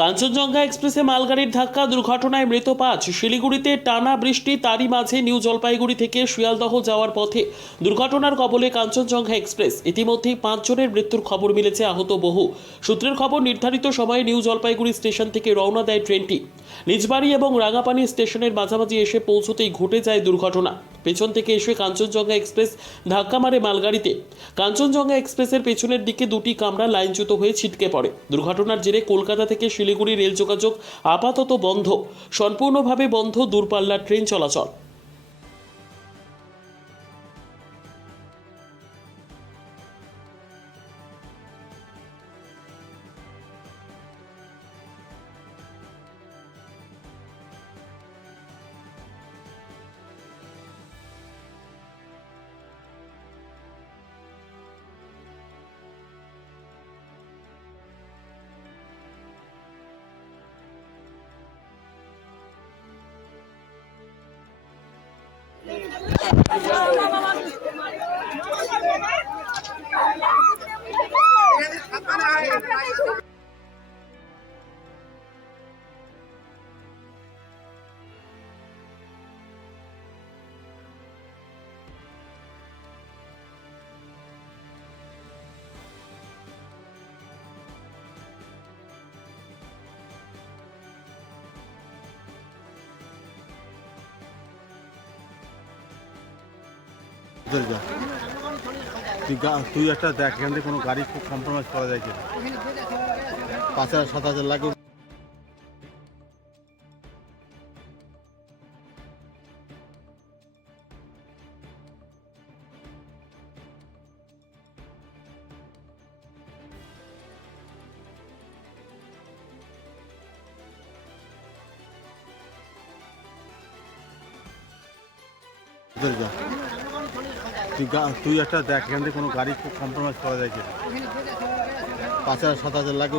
কাঞ্চনজঙ্ঘা এক্সপ্রেসে মালগাড়ির ধাক্কা, দুর্ঘটনায় মৃত 5। শিলিগুড়িতে টানা বৃষ্টি, তারই মাঝে নিউ জলপাইগুড়ি থেকে শিয়ালদহ যাওয়ার পথে দুর্ঘটনার কবলে কাঞ্চনজঙ্ঘা এক্সপ্রেস। ইতিমধ্যেই 5 জনের মৃত্যুর খবর মিলেছে, আহত বহু। সূত্রের খবর, নির্ধারিত সময়ে নিউ জলপাইগুড়ি স্টেশন থেকে রওনা দেয় ট্রেনটি। নিজবাড়ি এবং রাঙাপানি স্টেশনের মাঝামাঝি এসে পৌঁছতেই ঘটে যায় দুর্ঘটনা। পেছন থেকে এসে কাঞ্চনজঙ্ঘা এক্সপ্রেস ধাক্কা মারে মালগাড়িতে। কাঞ্চনজঙ্ঘা এক্সপ্রেসের পেছনের দিকে দুটি কামরা লাইনচ্যুত হয়ে ছিটকে পড়ে। দুর্ঘটনার জেরে কলকাতা থেকে শিলিগুড়ি রেল যোগাযোগ আপাতত বন্ধ, সম্পূর্ণভাবে বন্ধ দূরপাল্লার ট্রেন চলাচল। তুই একটা দেখ, এখান থেকে কোনো গাড়ি খুব কম্প্রোমাইজ করা যায় কিনা। 5,000-7,000 লাগে। তুই একটা দেখ, এখান থেকে কোনো গাড়ি খুব কম্প্রোমাইজ করা যায় কিনা। 5,000-7,000 লাগে।